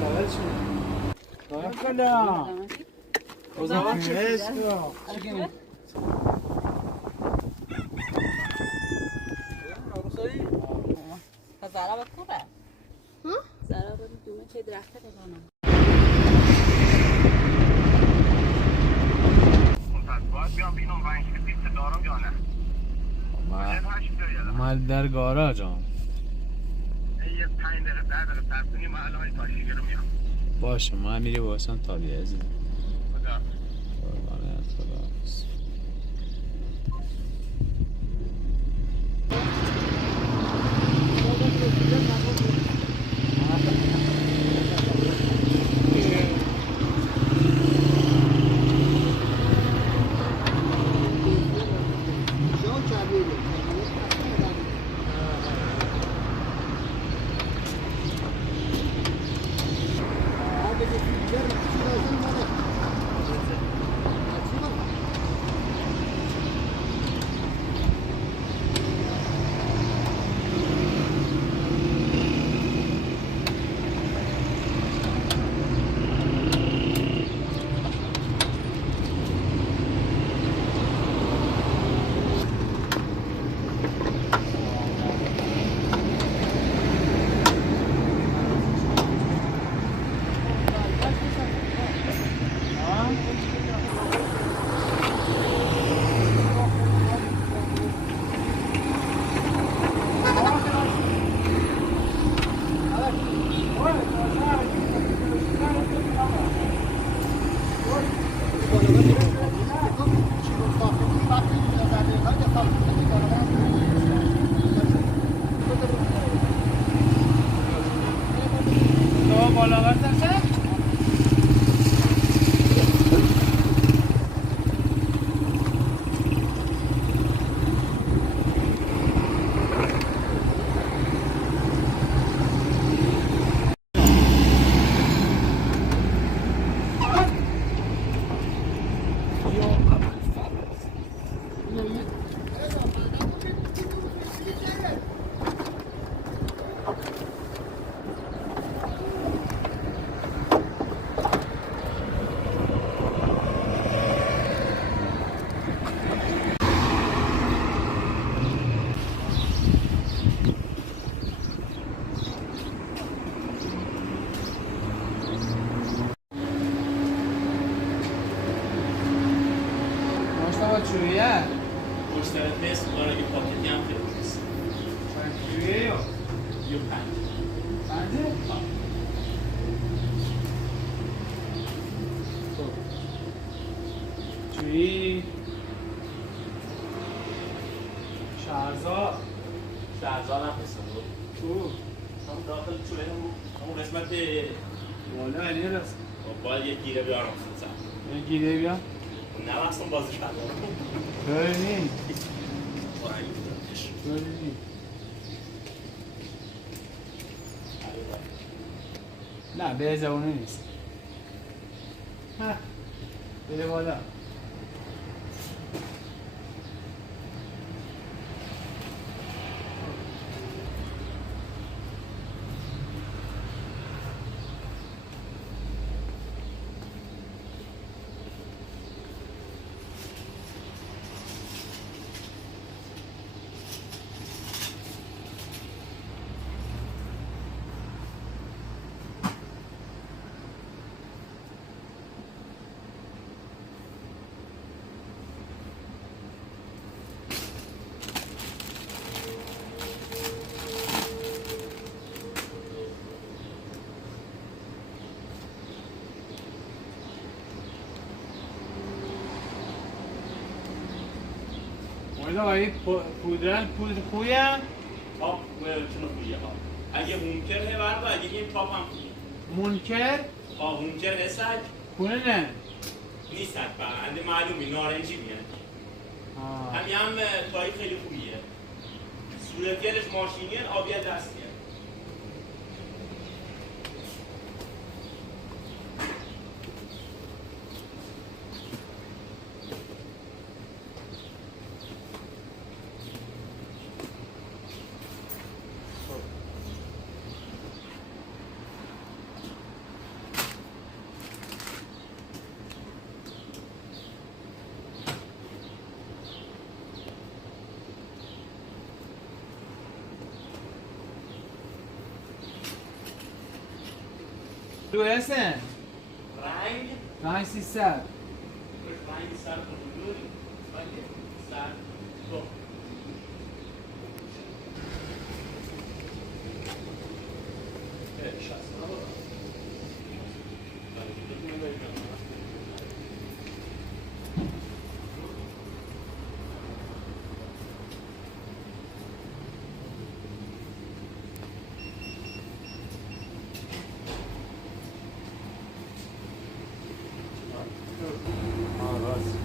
بالا چی؟ بالا. O zaman çıkıyor. Çıkın. زرا باید خوبه زرا باید دومه چه درخته بزنم باید بیام بینم رنگ پیست دارم یا نه من در گاراژ ام یه 5 دقیقه 10 دقیقه صبر کنیم من الان تاکسی گیرم میام باشه من میری واسم تابی عزیز خدا قربانت خدا چوریه؟ مشترک نیست مارا یه پاکتی هم خیلی نیست چوریه یا؟ یه 5 5؟ چوری شهرزاد هم هستم تو هم داخل چوره همون قسمت والا علیه رست باید یه گیره بیارم سنسم یه گیره بیا نه بخصم بازش کردم ببینی بایی ببینی نه به زبونه نیست ها بده بالا آقایی پودر خویه؟ تاپ چون خویه ها اگه منکره برد اگه این تاپ هم خویه منکر؟ منکر هستک خونه نه؟ نیستک برنده معلومی نارنجی میاد هم تایی خیلی خوبیه صورتگرش ماشینیه آبیه دستیه تو اسن رنگ رنگ 300 رنگ سر خودتون رنگ سر تو راست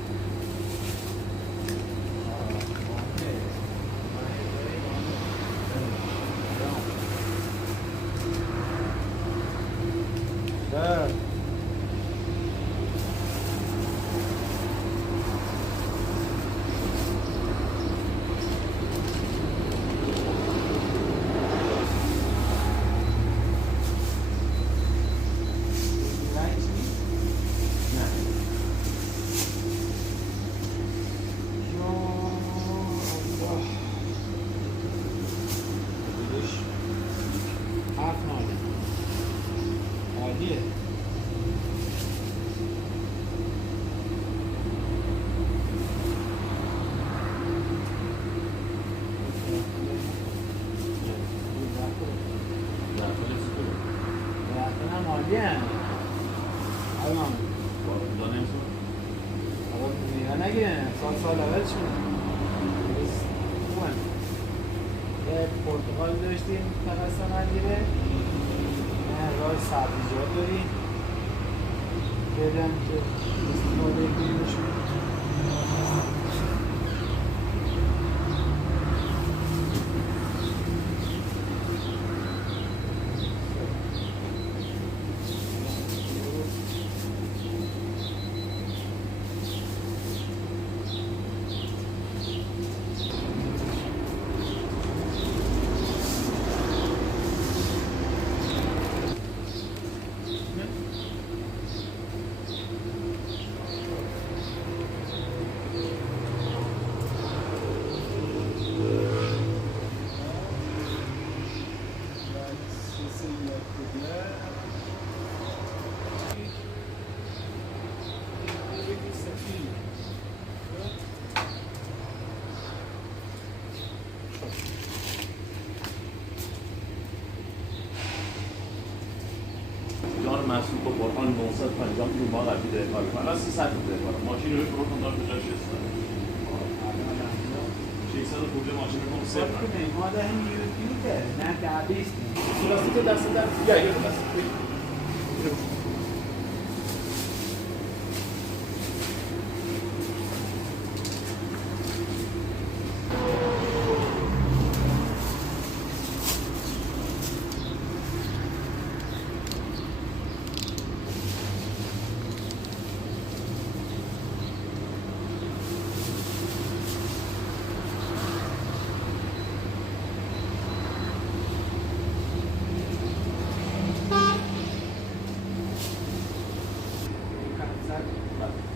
عالیه رفتنم عالیه الان آقا میگه نگیره سال اول شونه خوبه یه پرتقال داشتیم تقصه نگیره راه سبزیجات داریم بدم که استفاده کنیمشون جان مسعود با قرآن 950 میلیون ما قبلی داره کار میکنه الان 300 داره کار ماشین رو فروختن دار کجاش هستن 600 خورده ماشین رو صفر ما داریم یوتیوبه نه دعبیست راستی که دست در یا دست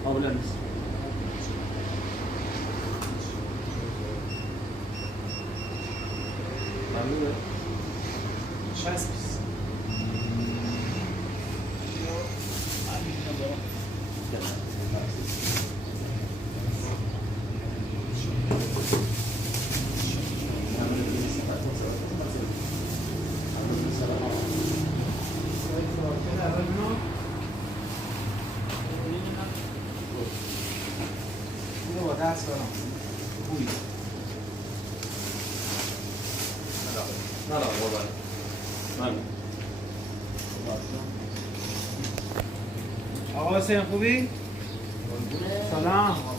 قابل نیست ممنونه چسبیست دست برام خوبی نه قربان من آقا حسین خوبی؟ سلام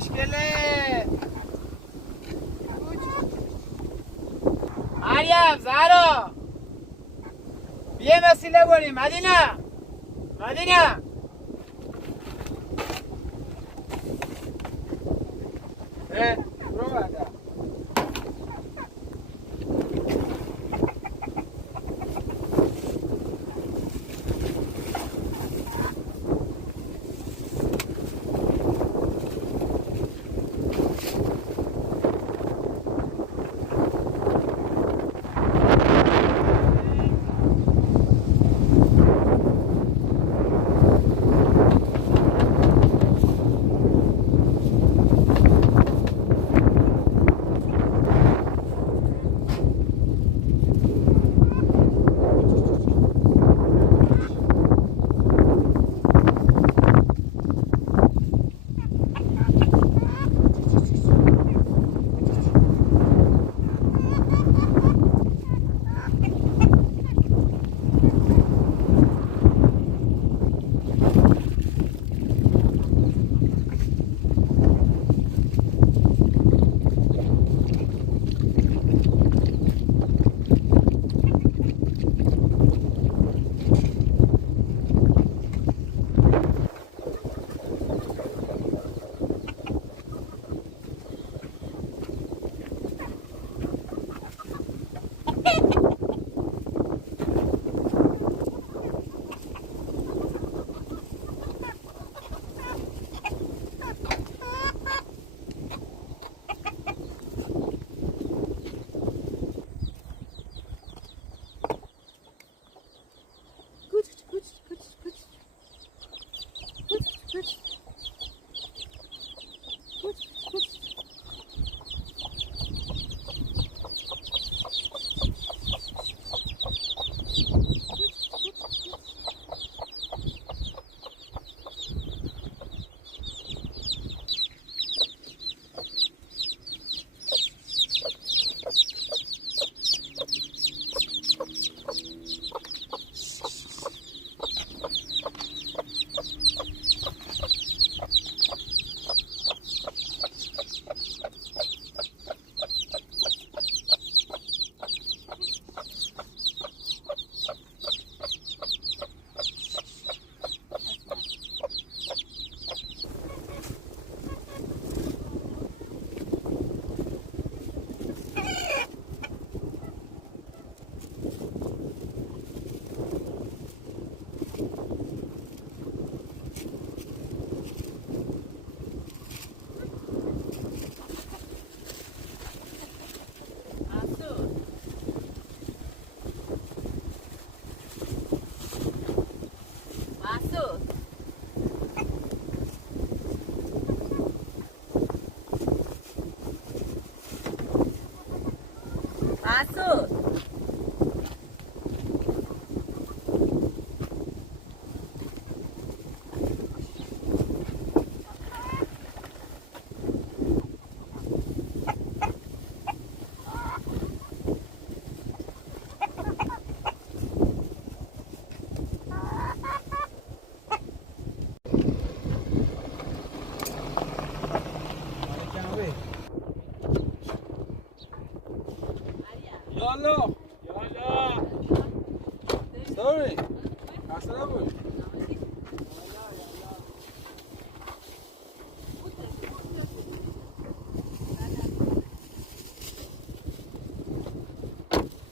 خوشگله مریم زهرا بیا وسیله بریم مدینه برو بعدا Yalla. Sorry. Assalamu.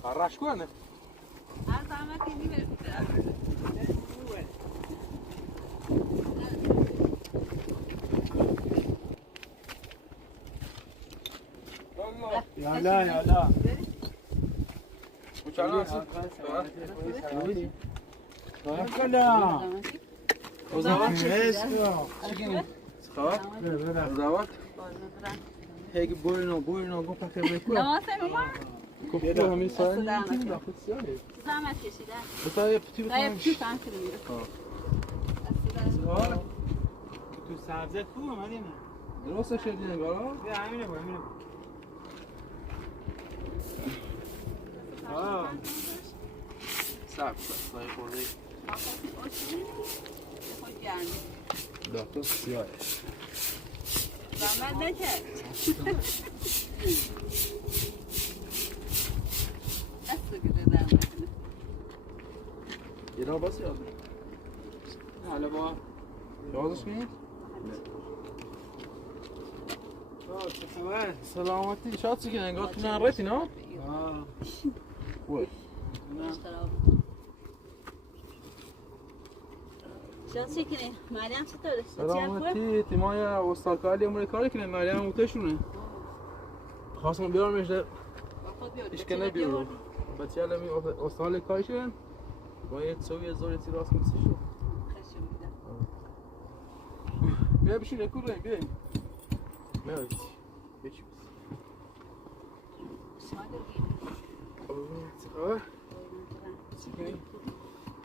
Arraş کنه. هر زحمتی میبرد یالا Uçağına Uzavat. Uzavat. هيك بوينو گفت که میکنه. نماسه ماما گفت همین سال نیستیم داخل سیاله. زحمت کشیدن بسا یه پتی نه یه بکنم. پتی تان شده میره تو سبزه خوبه مدینه درست شدی نگارا؟ بیا همینه با همینه سب سایه خورده خود گرمی داخل سیاله. زحمت نکرد اصلا که زحمت نکنه یه را باسی یاد حالا با یادش کنید چه خبر؟ سلامتی شاد سیکن انگار تو نرتی نه؟ وای شاد شکنه مریم چطوره؟ سلامتی تیمای استادکاری امور کاری کنه مریم اوتشونه خواستم بیارمش در اشکنه بیارم بچه علمی استاد کاری شدن باید سوی زوری راست میسی شد بیا بشین اکور ریم بیایم میایید بچی چه خبر؟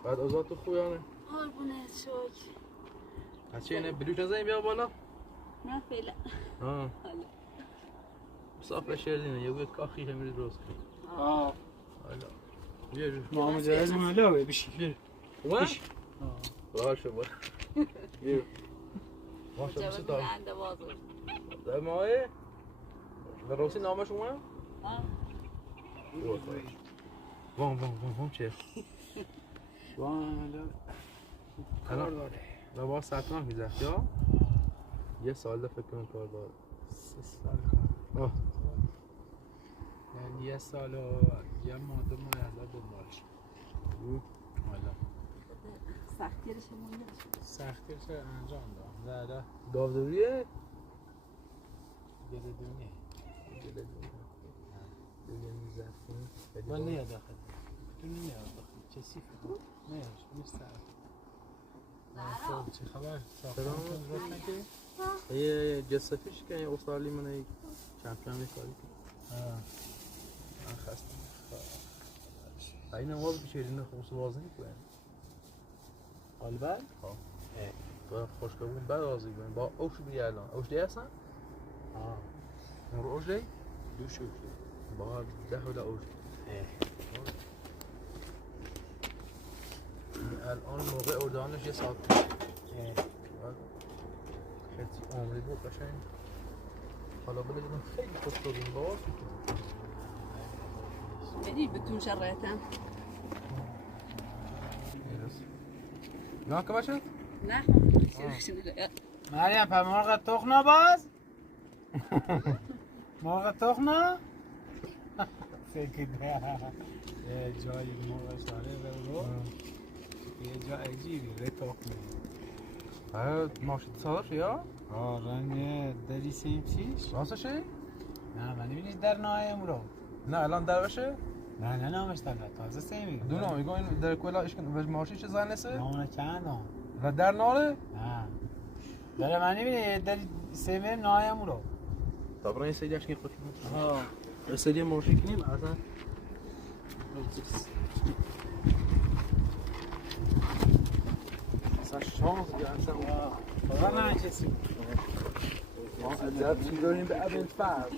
بعد آزاد تو خویانه قربونت شکر بچه اینه بلوش نزنیم بیا بالا نه فعلا حالا صاف شیرینه یه بود کاخی همیری درست کنیم آه حالا بیا جو ما مجهز ملاوه بشی باش؟ باشه باشه بیا باشه بسی جواب دار بنده بازو در ماهی در روسی نامش اومد؟ وام چه؟ والا لباس ساعتناک میزد یا؟ یه سال ده فکر کنم کار داره 3 سال آه یعنی یه سال و یه ماه 2 ماه ازت دنبالش حالا سختیرش مونده سختیش انجام داد زده داودوریه؟ گلدونی دیگه من نیاد داخل تو نیاد داخل کسی فکر نیاد نیست چه خبر؟ ساختمون رو نکردی؟ یه جسفیش که یه استرالی من یک چمپیون میکاری که من خستم این نواز بشیرین خوص وازی میکنن آلبر؟ تو خوشگه بون بعد وازی کنن با اوش بی الان اوش دی هستن؟ اوش دی؟ دو شوشی با 10 ولا اوش الان موقع اردوانش یه ساعت خیلی عمری بود قشنگ حالا بلدیم خیلی خوش شدیم باز بدید بتون شرایطم نه که باشد؟ نه مریم پا مرغ تخنا باز؟ مرغ تخنا؟ فکر یه جایی مرغ شاره رو یه جا عجیبی ره تخمه ماشین سالش یا؟ رنگ دری سیمچیش؟ راستشه؟ نه من نمی‌بینیش در نایم رو نه الان در بشه؟ نه نامش در تازه سیمی دونو میگم این در کلا اشکن وش ماشین چه زن نسه؟ نامونه چند لا در ناره؟ نه داره من نمی‌بینی در سیمی نایم رو طبعا این سری اشکن خود کنیم سری ماشین کنیم اصلا اصلا شانس گرفتم خدا نه کسی ما عجب چی داریم به ابن فرد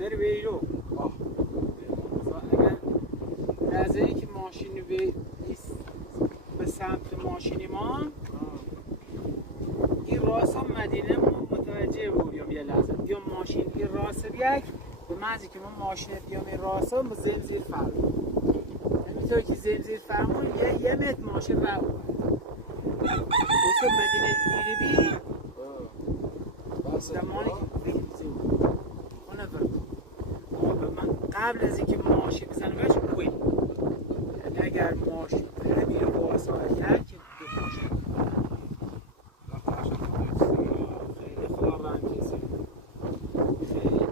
در ویرو اگر لحظه‌ای که ماشین به سمت ماشینی ما این راست مدینه متوجه بودیم یه لحظه بیام ماشین این راست بیک به محضی که ما ماشین بیام این راست با زمزیر فرمون همینطور که زمزیر فرمون یه متر ماشین رو اوسو مدینه ایری بی زمانی که اونه من قبل از اینکه ماشین بزنم بهش کوی یعنی اگر ماشین همین رو واسه کرد که دو ماشین خیلی خواه رنگ کسی خیلی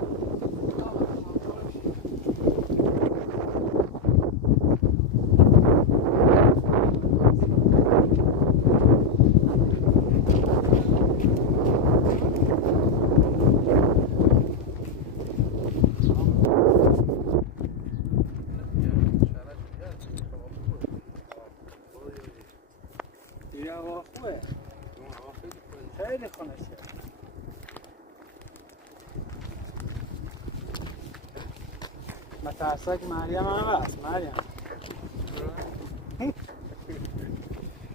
ترسک مریم هم هست مریم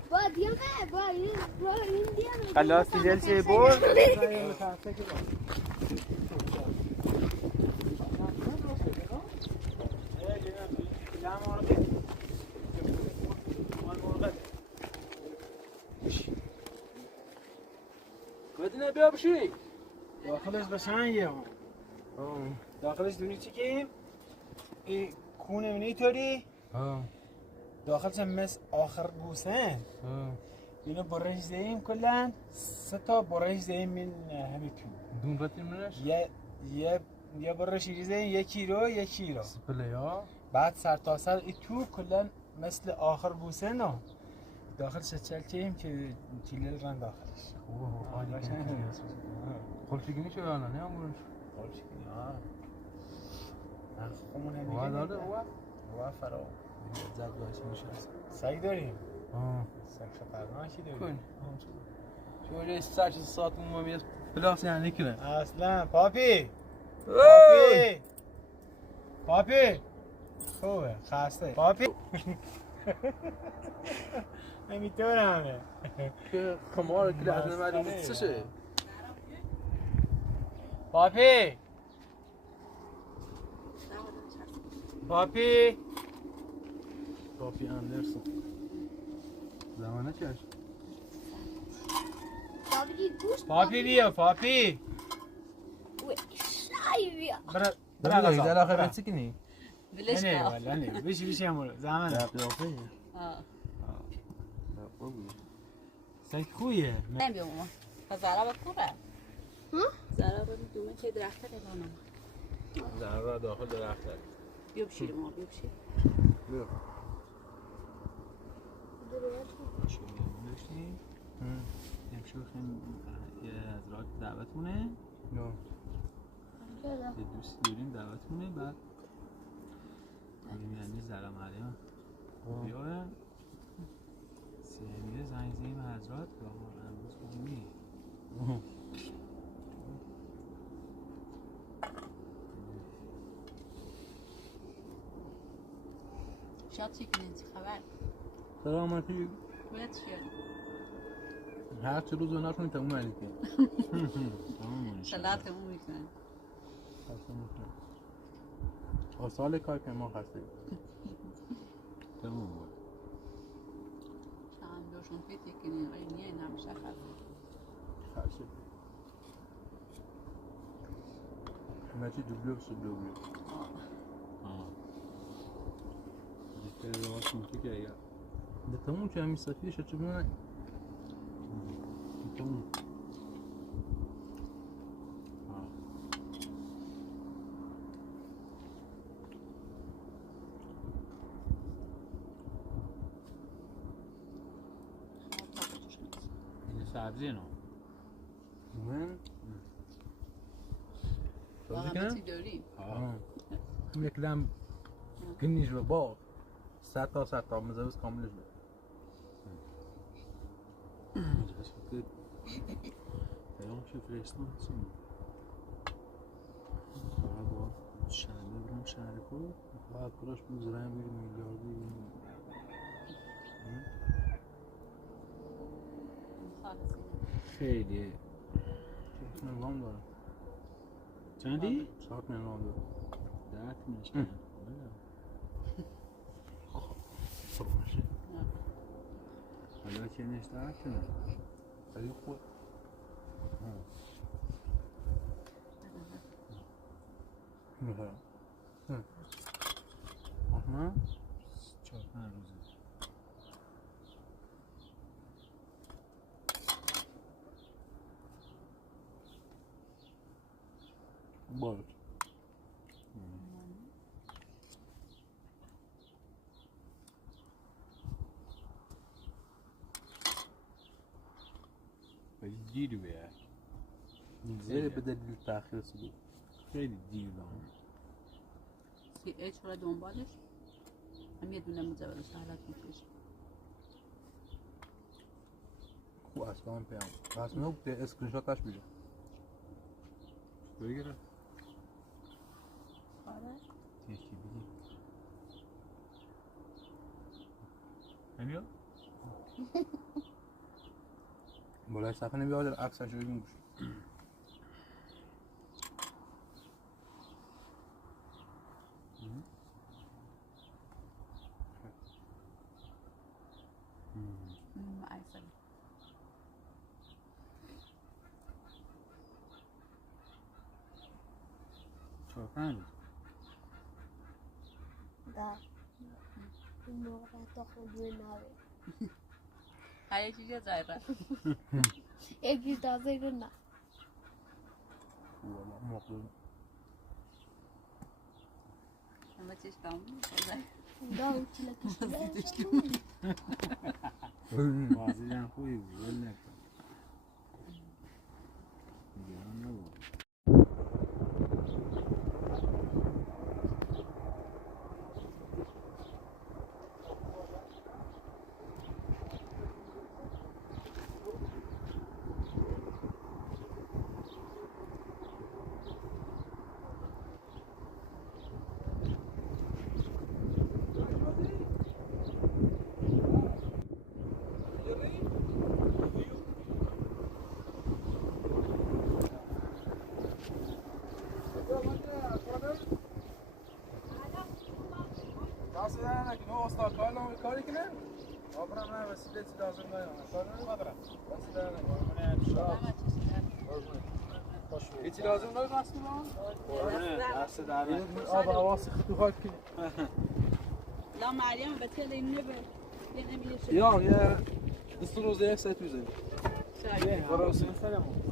با دیگه با این دیگه خلاص دیگه چه بود مریم ترسک بدینه بیا بشی داخلش قشنگه داخلش دونی چی که این خونه منی طوری داخلش هم مثل آخر بوسن اینو برش زیم کلن 3 تا برش زیم من همین تو دون رتیم منش یه برش زیم 1 کیلو 1 کیلو سپله یا بعد سر تا سر ای تو کلن مثل آخر بوسن ها داخلش چلچیم که چیلل رن داخلش اوه عالی خلچگینی چه الان نه امروز خلچگینی ها خمون هم هو داره هو فرا زد باشه میشه سگ داریم آه سگ خطرناکی داریم کن شو ساعت ساعت ما میاد پلاس یعنی کنه اصلا پاپی خوبه خسته پاپی نمیتونه همه که خمار که لازم معلومه چشه پاپی پاپی اندرسون زمانه چش پاپی بیا پاپی برا در آخر بیت سکنی ولش نه کن والا نه بیشی همون زمان سگ خویه نمیام ما زرا خوبه زرا دومه که درخت دلانم زهرا داخل درخت داره بیا بشیر ما بیا بشیر بیا داشتیم امشب خیلی یه از راه دعوتونه نه یه دوست داریم دعوتونه بعد یعنی زرا مریم بیاره سیمیه زنگ زیم حضرات که آقا امروز بونی شاد چیکنی خبر سلامتی باید شیر هر چه روز نشونی تا اون علیکه سلات اون میکنن سال کار که ما خسته تموم بود شام دوشون پیتی کنی ولی نیه نمیشه خسته مچی دوبلو سوبلو دیگه راست میگه که یا ده تموم چه همی صفیش چه بونه تموم این سبزی نو من همه چی داریم هم یک لم گنیش و باغ 100 تا مزوز کاملش بود پیام که فرستان هستیم با شنبه برم شهر کن بعد کلاش بزرگ میری میلیاردی خیلی چه وام داره چندی؟ 7 میلیون وام داره 10 میلیون فرمشه حالا که نشته کنه خیلی خوب میخوام آها 4-5 روزه باید ولی دیر بیه زیر به دلیل تأخیر صدور خیلی دیر دارم سی ایچ را دنبالش هم یه دونه مزاولش حالت میکشه خوب اصلا هم پیام اصلا به اسکرین شاتش بیده بگیره آره یکی بگیر نمیاد؟ بالای صفحه نمیاد عکسش رو ببین گوش. عسل. چهار دا این موقع تخم دوی ناوی هر چیزی زایده. یکی تازه رو نه مقبول. اما چیش کام دا اوچی لکشی بازی جان خوبی بود ول نکن نگران نبود کاری کنه؟ آبرام نه وسیله چی لازم دارم. آبرام. وسیله نه. هیچی لازم داری مسئولان؟ درس داره. آب حواس خطو خاک کی؟ لا مریم بتل این نبر. یا یه دستور روز یک ساعت میزنی. شاید. برای حسین سلام.